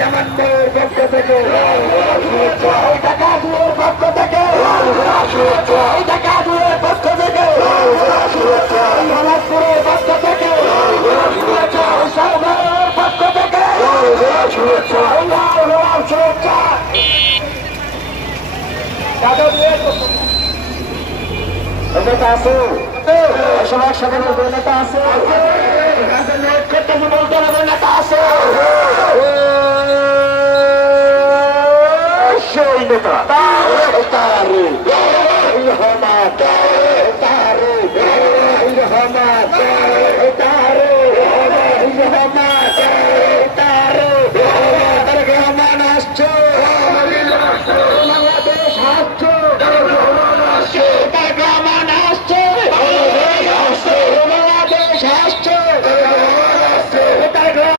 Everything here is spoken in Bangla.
আমাদের পক্ষ থেকে ডাকাতের পক্ষ থেকে ডাকাতের পক্ষ থেকে মোহাম্মদপুরের পক্ষ থেকে সালমানের পক্ষ থেকে শুভেচ্ছা। নেতা আছে সমাজ সাধারণ নেতা আছে বলতে হবে নেতা আছে সেই নেতা তারে রহমত তারে রহমত তারে রহমত তারে রহমান আসছে বাংলাদেশ আসছে রহমান আসছে বাংলাদেশ আসছে